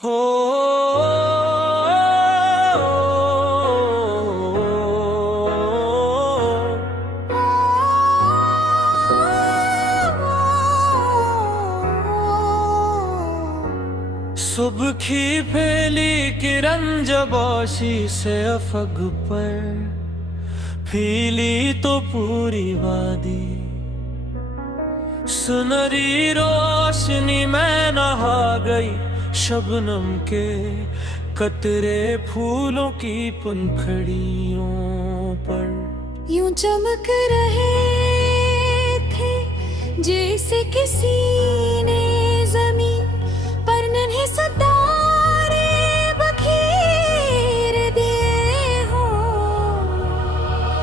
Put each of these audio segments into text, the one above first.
हो सुबह की पहली किरण जब आशी से अफग पर फीली तो पूरी वादी, सुनहरी रोशनी में नहा गई शबनम के कतरे फूलों की पंखड़ियों पर। यूं चमक रहे थे जैसे किसी ने ज़मीन पर नन्हे सितारे बखेर दिए हो।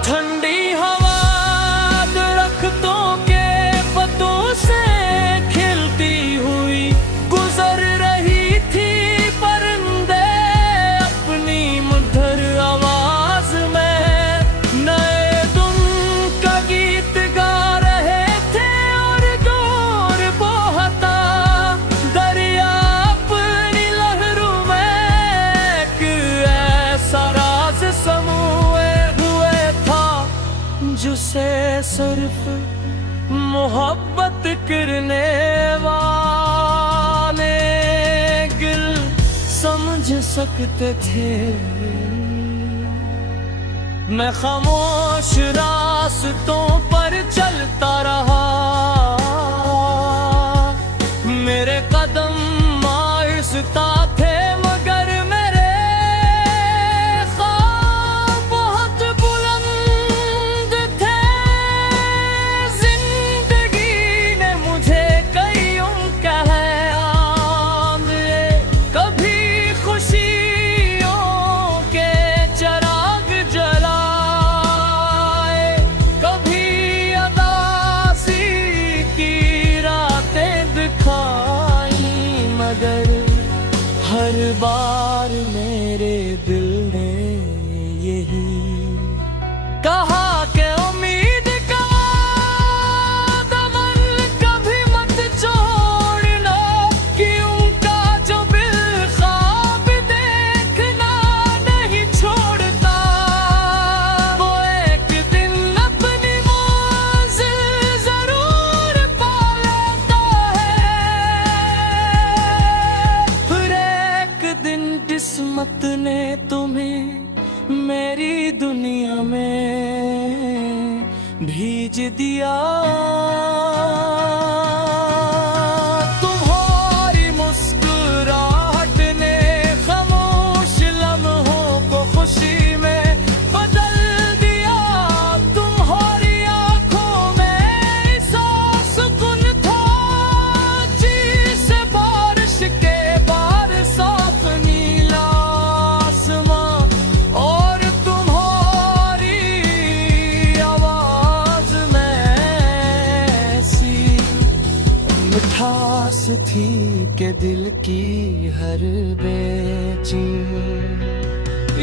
ठंडी हवा दरख्तों के पत्तों से खिलती हुई गुजर रही थी, परिंदे अपनी मधुर आवाज में नए तुम का गीत गा रहे थे और जोर बहता दरिया अपनी लहरों में एक ऐसा राज समूए हुए था जिसे सिर्फ मोहब्बत करने वाले गिल समझ सकते थे। मैं खामोश रास्तों पर चलता रहा, मेरे कदम आहिस्ता थे मगर मेरे ख्वाब बहुत बुलंद थे। जिंदगी ने मुझे कईयों कहया दिए, कभी खुशियों के चिराग जलाए, कभी उदासी की रातें दिखाई, मगर हर बार मेरे दिल ने यही कहा कि उम्मीद का दामन कभी मत छोड़ना, कि उनका जो बिल ख्वाब देखना नहीं छोड़ता, वो एक दिन अपनी मंजिल जरूर पा लेता है। फिर एक दिन किस्मत ने तुम्हें मेरी दुनिया में भेज दिया। तुम्हारी मुस्कुराहट ने खामोश लम्हों को खुशी में बदल दिया। तुम्हारी आंखों में ऐसा सुकून था जिसे बारिश के बाद साफ नीला आसमां, और तुम्हारी आवाज में ऐसी मिठास थी कि दिल की हर बेचैन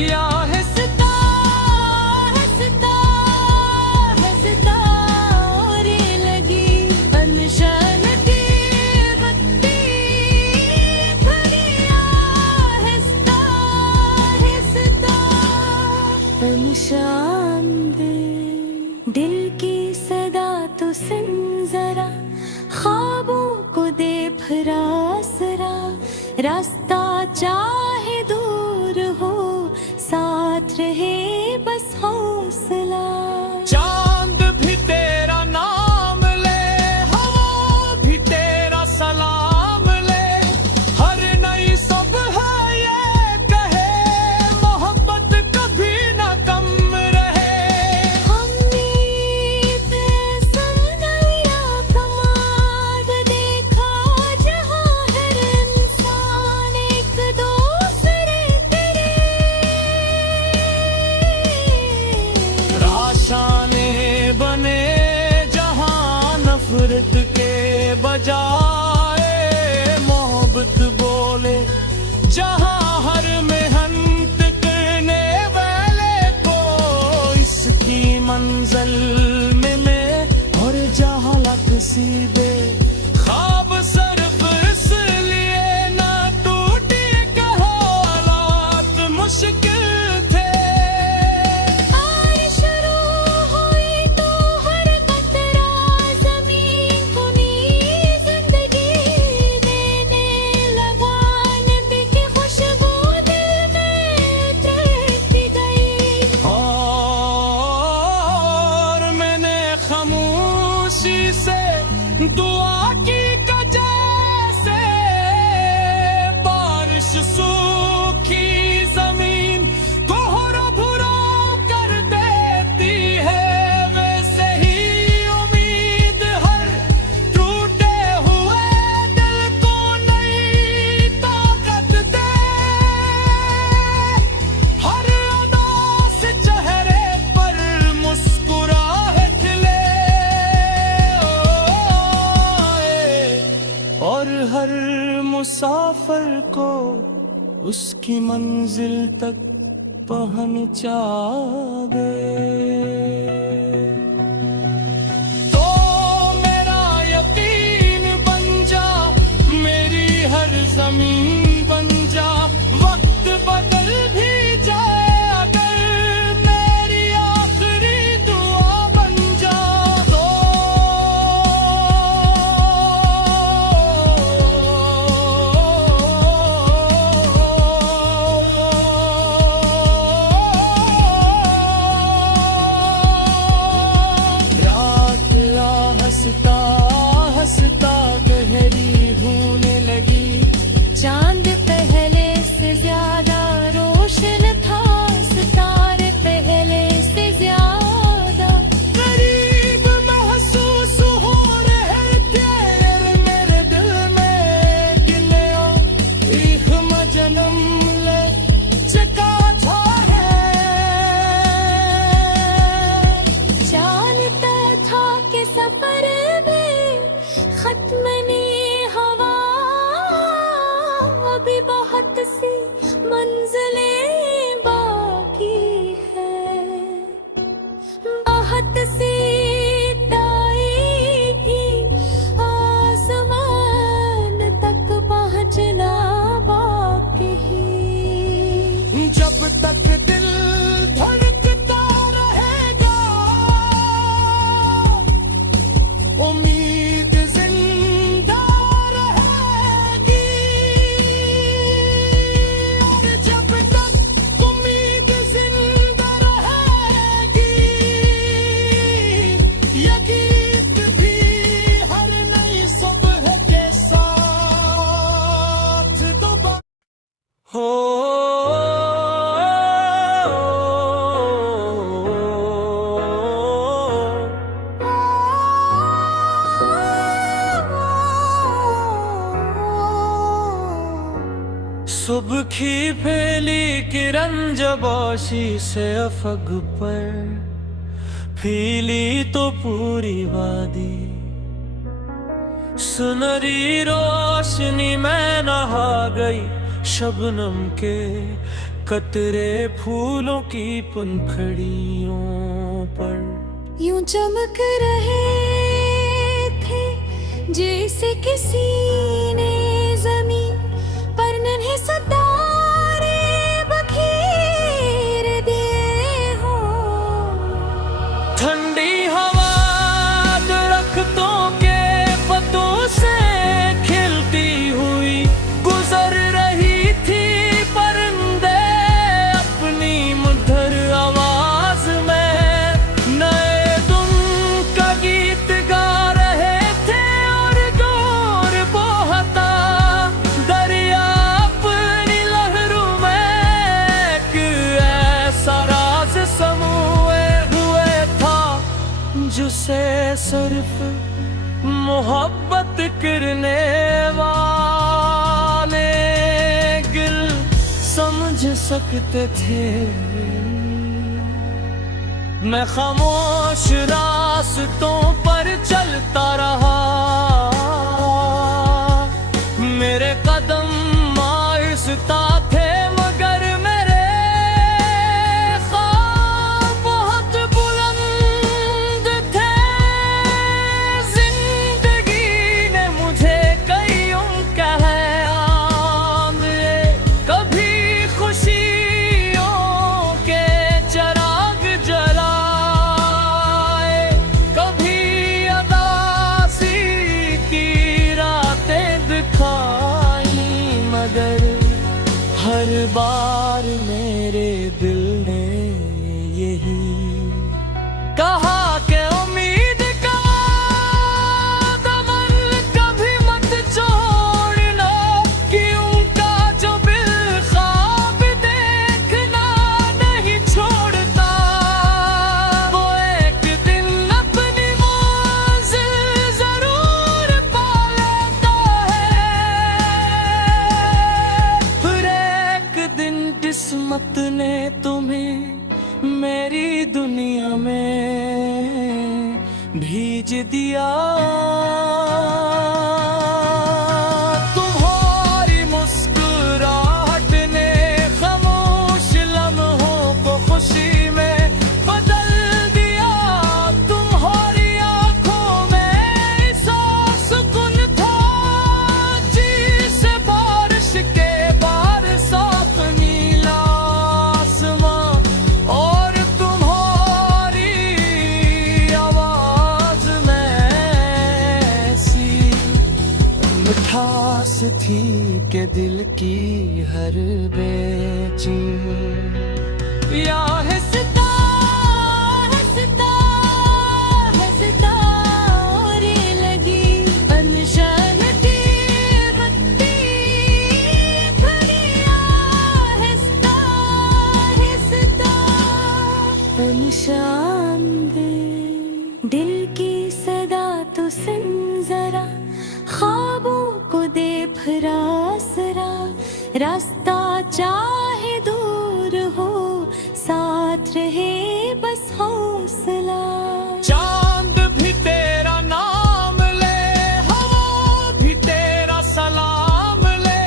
या हिस्सा और लगी अनशन की बत्ती खड़ी आहिस्ता निशान दे। दिल की सदा तो सुन जरा, ख्वाबों को दे फिर आसरा, रास्ता चाहे दूर हो साथ रहे बस हौसला। चांद भी तेरा नाम ले, हवा भी तेरा सलाम ले, हर नई सुबह ये कहे मोहब्बत कभी ना कम रहे। हमने सनैया कमाल देखा जहाँ हर इंसान एक दूसरे तेरे राशाने बने जहां नफरत के बजाय मोहब्बत बोले, जहां हर मेहनत करने वाले को इसकी मंजिल में मैं और जहां लग सीधे ख्वाब सिर्फ इसलिए ना टूटे उसकी मंजिल तक पहुंचा दे। तो मेरा यकीन बन जा, मेरी हर जमीन बन जा, वक्त बदल भी जाए अगर मेरी आखिरी दुआ बन जा। तो हंसता हंसता गहरी होने लगी। चांद पहले से ज्यादा रोशन था, सितारे पहले से ज्यादा करीब महसूस हो रहे थे मेरे दिल में गिलिया। एक जन्म ले चका है, जानता था कि सफर में खत्म नहीं हवा, अभी बहुत सी मंजिलें बाकी है, बहुत सी ताईगी आसमान तक पहुंचना बाकी है। जब तक दिल धड़कता रहेगा, उम्मीद जिंदा रहेगी। और जब तक उम्मीद जिंदा रहेगी, ये गीत भी हर नई सुबह के साथ दोबारा हो। सुबह की पहली किरण जब आशी से अफग पर फीली तो पूरी वादी, सुनहरी रोशनी में नहा गई शबनम के कतरे फूलों की पंखड़ियों पर। यूं चमक रहे थे जैसे किसी ने जमीन पर नन्हे सितारे बखेर दिए हो। ठंडी हवा दरख्तों के पत्तों से खिलती हुई गुजर रही थी, परिंदे अपनी मधुर आवाज में नए धुन का गीत गा रहे थे। और दूर बहता दरिया अपनी लहरों में एक ऐसा राज समूए हुए था, जिसे सिर्फ मोहब्बत करने वाले गिल समझ सकते थे। मैं खामोश रास्तों पर चलता रहा, मेरे कदम आहिस्ता थे मगर मेरे ख्वाब बहुत बुलंद थे। जिंदगी ने मुझे कईयों कहा कभी खुशियों के चराग जलाए, कभी अदासी की रातें दिखाई, मगर हर बार मेरे दिल ने यही कहा कि उम्मीद का दमन कभी मत छोड़ना, कि उनका जो बिल्खाब देखना नहीं छोड़ता, वो एक दिन अपनी मंजिल जरूर पा लेता है। फिर एक दिन किस्मत ने तुम्हें मेरी दुनिया में भेज दिया। तुम्हारी मुस्कुराहट ने थी के दिल की हर बेचैन या हंसता हंसता हंसता और लगी अनशन की बत्ती खड़िया हंसता हंसता अनशान दे दिल की सदा तो सुन जरा ख्वाबों को दे फिर आसरा रास्ता चाहे दूर हो साथ रहे बस हौसला चांद भी तेरा नाम ले हवा भी तेरा सलाम ले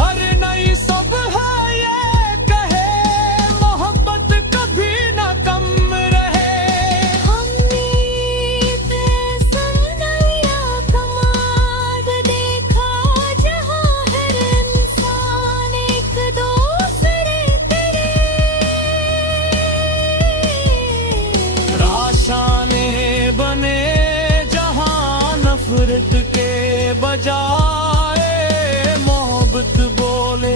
हर नई सुबह ये कहे मोहब्बत कभी ना कम रहे हमने सुनैया कमाल देखा जहाँ हर इंसान एक दूसरे तेरे राशाने बने जहां नफरत के बजाए मोहब्बत बोले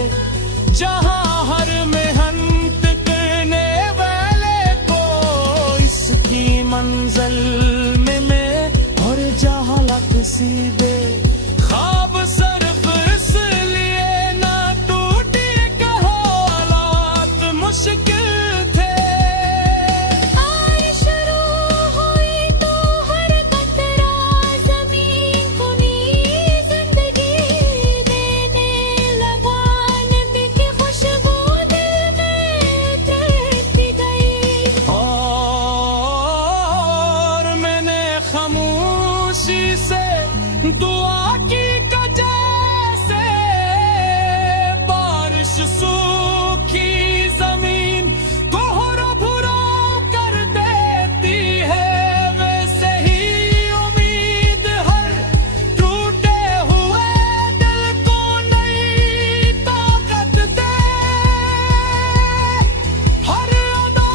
जहां हर मेहनत करने वाले को इसकी मंजिल में मैं और जहां लग सीधे ख्वाब सिर्फ इसलिए ना टूटे कि हालात मुश्किल थे आज शुरू हुई तो हर कतरा ज़मीन को नई ज़िंदगी देने लगा नबी की खुशबू दिल में तैरती गई और मैंने खामोशी से दुआ की जैसे बारिश सूखी जमीन को हरा भरा कर देती है वैसे ही उम्मीद हर टूटे हुए दिल को नई ताकत दे हर अदा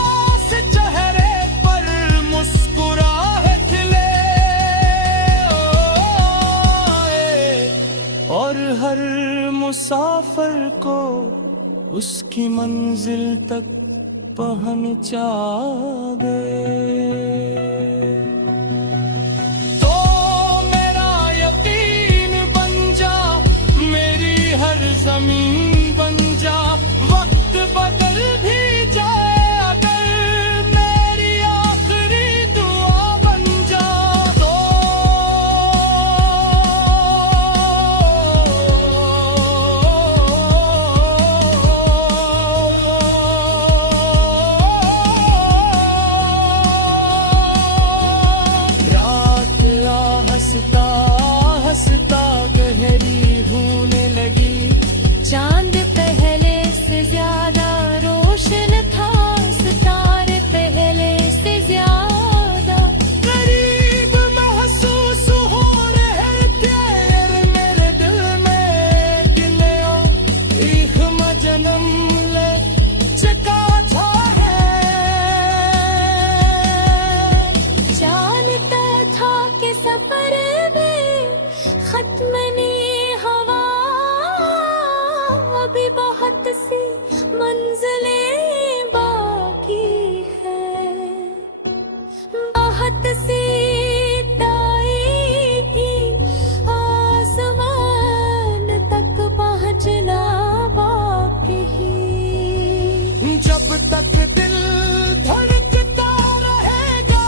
से चेहरे पर मुस्कुराहट ले और हर मुसाफिर को उसकी मंजिल तक पहुंचा दे तो मेरा यकीन बन जा मेरी हर जमीन बन जा वक्त बदल भी जाए अगर मेरी आखिरी दुआ बन जा रात ला हंसता हंसता गहरी होने लगी चांद पहले से ज्यादा रोशन था सितारे पहले से ज्यादा करीब महसूस हो रहे थे मेरे दिल में कि नया एक जन्म ले चका था जानता था कि सफर में खत्म नहीं हवा अभी बहुत सी मंजिलें बाकी है बहुत सी ताई थी आसमान तक पहुंचना बाकी ही जब तक दिल धड़कता रहेगा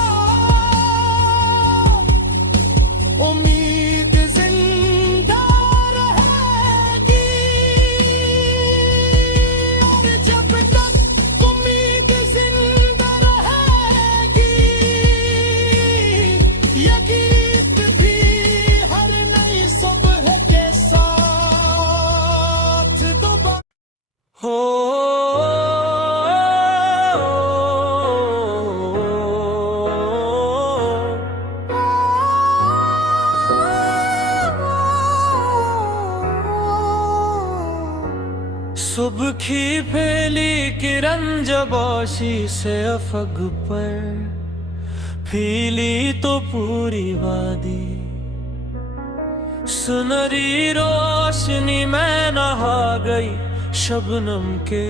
उम्मीद जिंदा रहेगी और जब तक उम्मीद जिंदा रहेगी ये गीत भी हर नई सुबह के साथ दोबारा हो सुबह की पहली किरण जब आशी से अफग पर फीली तो पूरी वादी सुनहरी रोशनी में नहा गई, शबनम के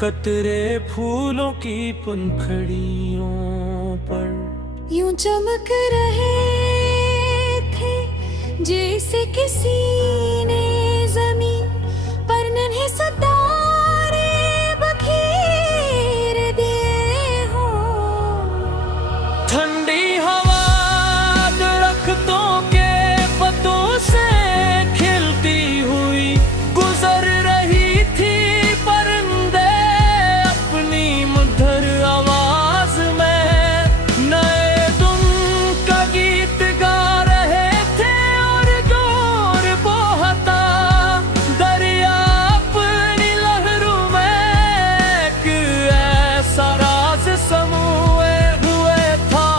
कतरे फूलों की पंखड़ियों पर यूं चमक रहे थे जैसे किसी ने जमीन पर नन्हे सितारे बखेर दिए हो। ठंडी हवा दरख्तों के पत्तों से खिलती हुई गुजर रही थी, परिंदे अपनी मधुर आवाज में नए धुन का गीत गा रहे थे, और जोर बहता दरिया अपनी लहरों में एक ऐसा राज समूए हुए था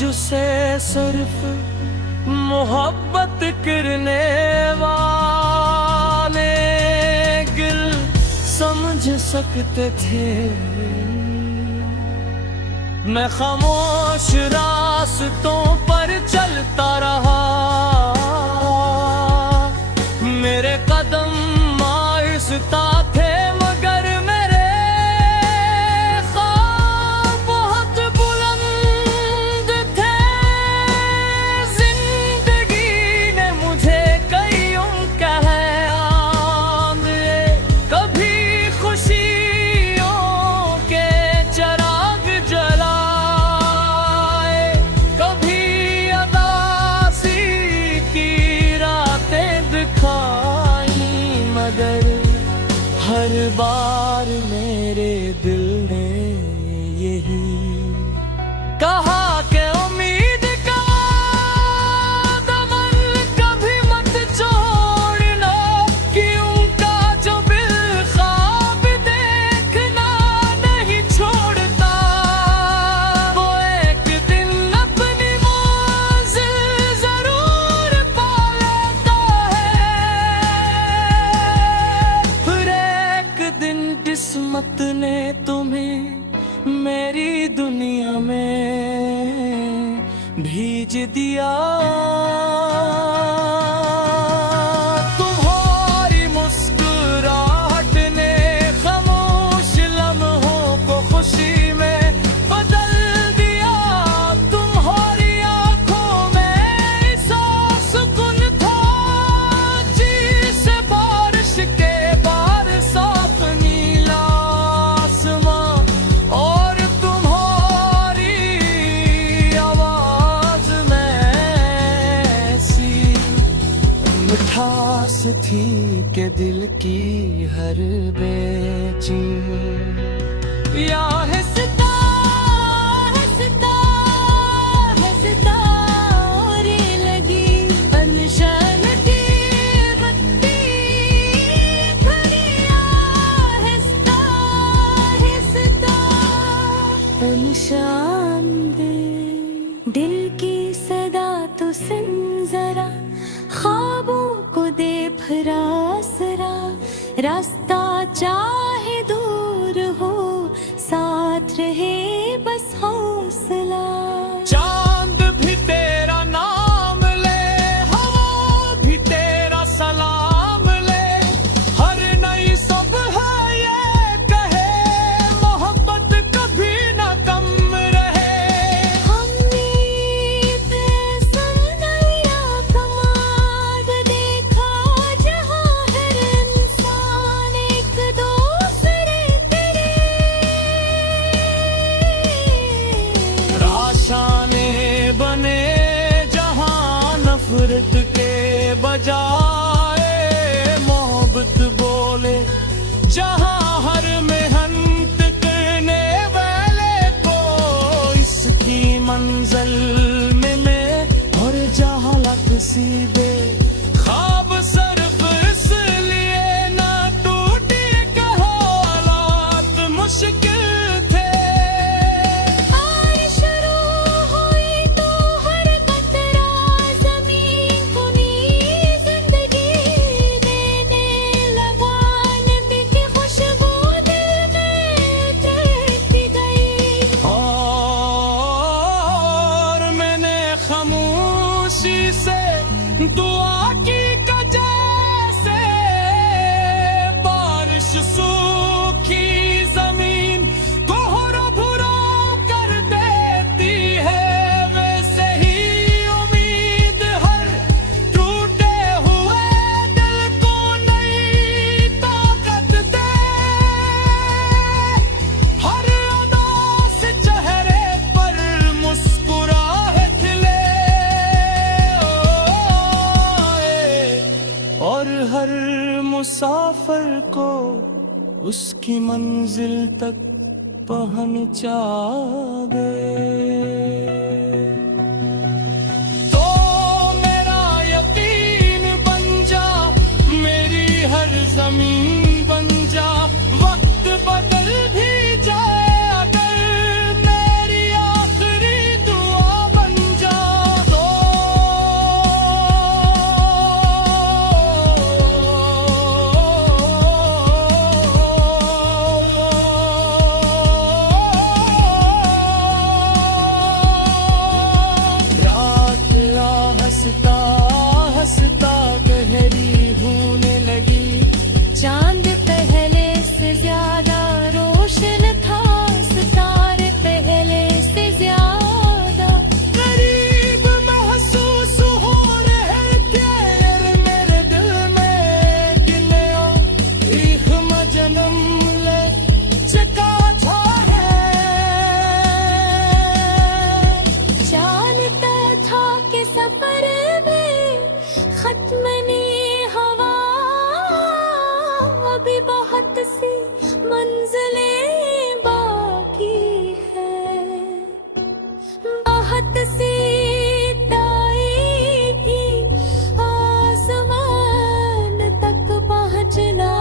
जिसे सिर्फ मोहब्बत करने वाले गिल समझ सकते थे। मैं खामोश रास्तों पर चलता रहा, मेरे कदम आहिस्ता थे मगर मेरे ख्वाब बहुत बुलंद थे। जिंदगी ने मुझे कईयों कहराम दिए, कभी खुशियों के चिराग जलाए, कभी उदासी की रातें दिखाई, मगर हर बार मेरे दिल ने यही कहा कि उम्मीद का दमन कभी मत छोड़ना, कि उनका जो बिल्ख्वाब देखना नहीं छोड़ता, वो एक दिन अपनी मंजिल जरूर पा लेता है। फिर एक दिन किस्मत ने तुम्हें मेरी दुनिया में भेज दिया। तुम्हारी मुस्कुराहट ने खामोश लम्हों को खुशी में बदल दिया। तुम्हारी आंखों में ऐसा सुकून था जिसे बारिश के बाद साफ नीला आसमां, और तुम्हारी आवाज में ऐसी मिठास थी कि दिल की हर बेचैन या हिस्सा हंसता हंसता और लगी अनशन की बत्ती खड़ी, आहिस्ता आहिस्ता निशान दे दिल की सदा तो सुन जरा, ख्वाबों को दे फिर आसरा, रास्ता चाहे दूर हो साथ रहे बस हौसला। चांद भी तेरा नाम ले, हवा भी तेरा सलाम ले, हर नई सुबह ये कहे मोहब्बत कभी ना कम रहे। हमने सनैया कमाल देखा जहाँ हर इंसान एक दूसरे तेरे राशाने बने जहां नफरत के बजाय मोहब्बत बोले, जहां हर मेहनत करने वाले को इसकी मंजिल मिले, और जहां लग सीधे ख्वाब सिर्फ इसलिए ना टूटे कि हालात मुश्किल थे। बारिश शुरू हुई तो हर कतरा ज़मीन को नई ज़िंदगी देने लगा, नबी की खुशबू को उसकी मंजिल तक पहुंचा दे। तो मेरा यकीन बन जा, मेरी हर जमीन बन जा, वक्त बदल भी जाए अगर मेरी आखिरी दुआ बन जा। तो रात हंसता हंसता गहरी होने लगी। चांद पहले से ज्यादा रोशन था, सितारे पहले से ज्यादा करीब महसूस हो रहे थे मेरे दिल में कि नया एक जन्म ले चका था है। जानता था कि सफर में खत्म नहीं हवा, अभी बहुत सी मंजिलें बाकी है, बहुत सी ताएगी आसमान तक पहुंचना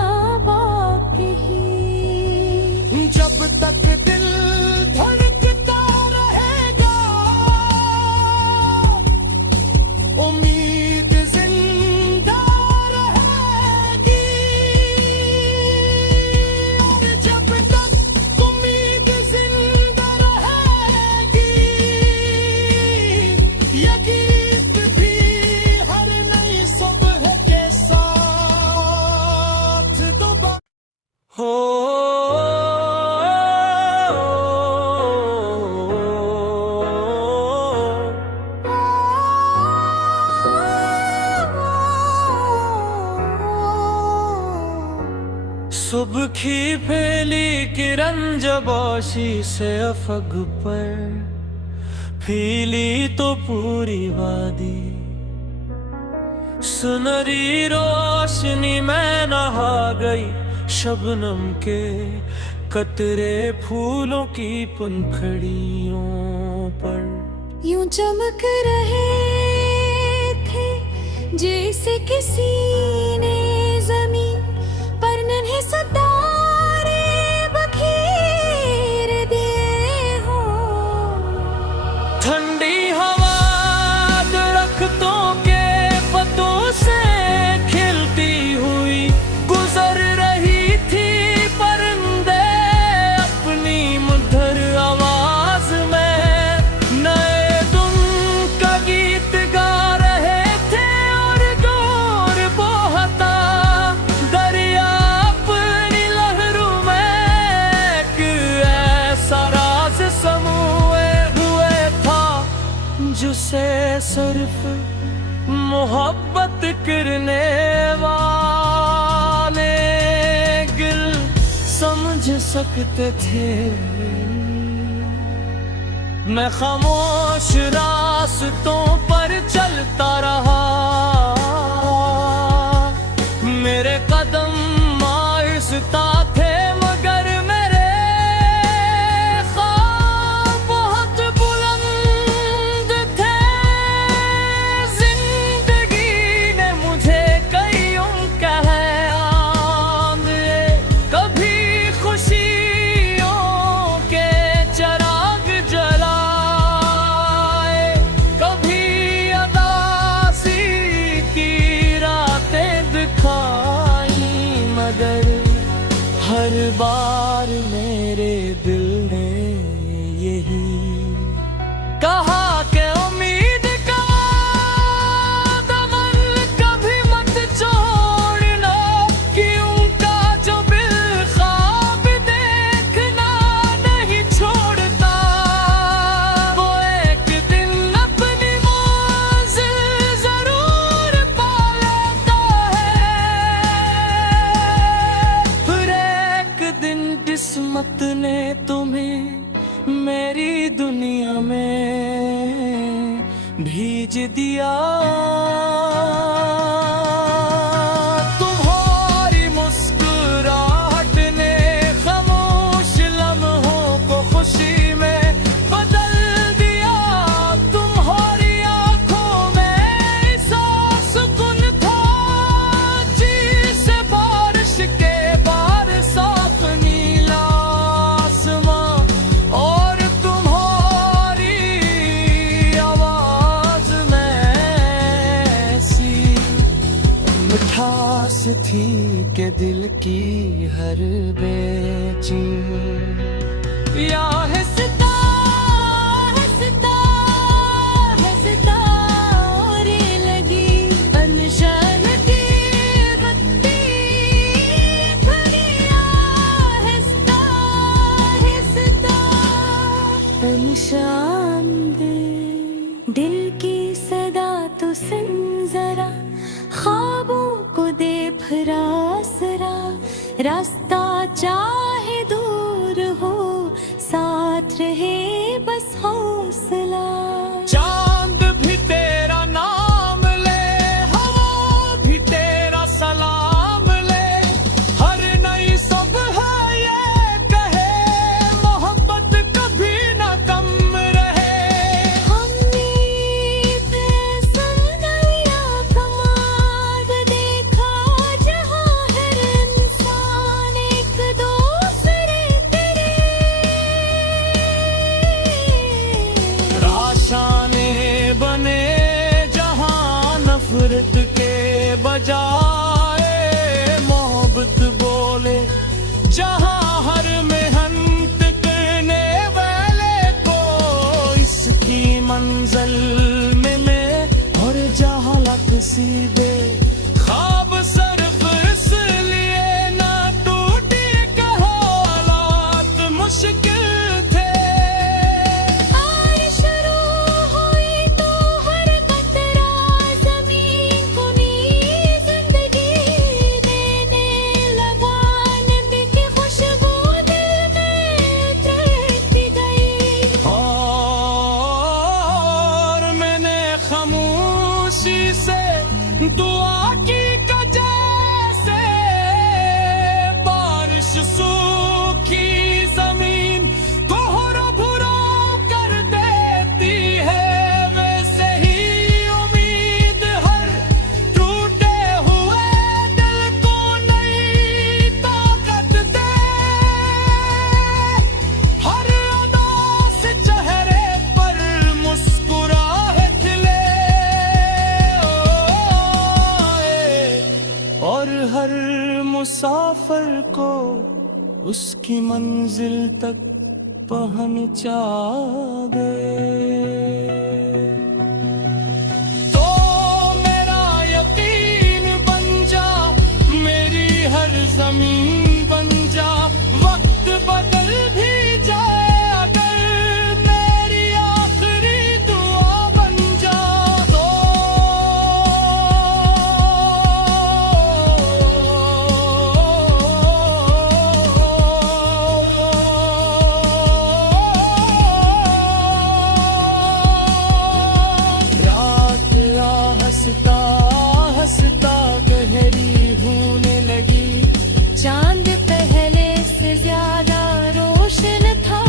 बाकी है। जब तक दिल धड़कता रहेगा, उम्मीद जिंदा रहेगी। और जब तक उम्मीद जिंदा रहेगी, ये गीत भी हर नई सुबह के साथ दोबारा हो। सुबह की पहली किरण जब आशी से अफग पर फीली तो पूरी वादी, सुनहरी रोशनी में नहा गई शबनम के कतरे फूलों की पंखड़ियों पर। यूं चमक रहे थे जैसे किसी ने जमीन पर नन्हे सितारे बखेर दिए हो। ठंडी हवा दरख्तों के पत्तों से खिलती हुई गुजर रही थी, परिंदे अपनी मधुर आवाज में नए धुन का गीत गा रहे थे। और जोर बहता दरिया अपनी लहरों में एक ऐसा राज समूए हुए था जिसे सिर्फ मोहब्बत करने वाले गिल समझ सकते थे। मैं खामोश रास्तों पर चलता रहा, मेरे कदम आहिस्ता थे मगर मेरे ख्वाब बहुत बुलंद थे। जिंदगी ने मुझे कईयों कहराम दिए, कभी खुशियों के चराग जलाए, कभी अदासी की रातें दिखाई, मगर हर बार मेरे दिल ने यही कहा कि उम्मीद का दमन कभी मत छोड़ना, कि उनका जो बिल्खाब देखना नहीं छोड़ता, वो एक दिन अपनी मंजिल जरूर पा लेता है। फिर एक दिन किस्मत ने तुम्हें मेरी दुनिया में भेज दिया। तुम्हारी मुस्कुराहट थी कि दिल की हर बेचैन या हंसता हंसता हंसता और लगी अनशन की बत्ती दुनिया हंसता हंसता अनशान दे दिल की सदा तो सुन जरा ख्वाबों को दे भरा सरा रास्ता चाहे दूर हो साथ रहे बस हौसला चांद भी तेरा नाम ले हवा भी तेरा सलाम ले हर नई सुबह ये कहे मोहब्बत कभी न कम रहे हमने सुनया कमाल देखा जहाँ हर इंसान एक दूसरे तेरे राशाने बने जहां नफरत के बजाय मोहब्बत बोले जहां हर मेहनत करने वाले को इसकी मंजिल में मैं और जहालक सीधे ख्वाब सिर्फ इसलिए ना टूटे कहो हालात मुश्किल थे और शुरू हुई तो हर कतरा ज़मीन को नी ज़िंदगी देने लगा नबी की खुशबू दिल में उतरती गई और मैंने खामोशी से दुआ की जैसे बारिश सूखी जमीन कोहरा भुरा कर देती है वैसे ही उम्मीद हर टूटे हुए दिल को नई ताकत दे हर अदा से चेहरे पर मुस्कुराहट ले और हर मुसाफिर को उसकी मंजिल तक पहुंचा दे तो मेरा यकीन बन जा मेरी हर जमीन बन जा वक्त बदल भी जाए अगर मेरी आखिरी दुआ बन जा तो रात या हंसता हंसता गहरी होने लगी चांद पहले से ज्यादा रोशन था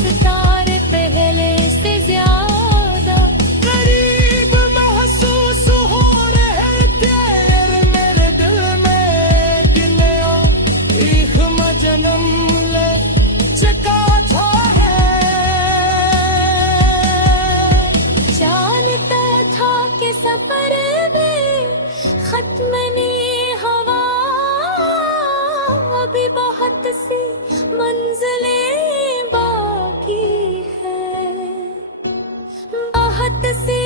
सितारे पहले से ज्यादा करीब महसूस हो रहे थे मेरे दिल में गिलिया एक जन्म ले चका था जानता था कि सफर में खत्म नहीं हवा अभी बहुत सी मंजिलें बाकी है बहुत सी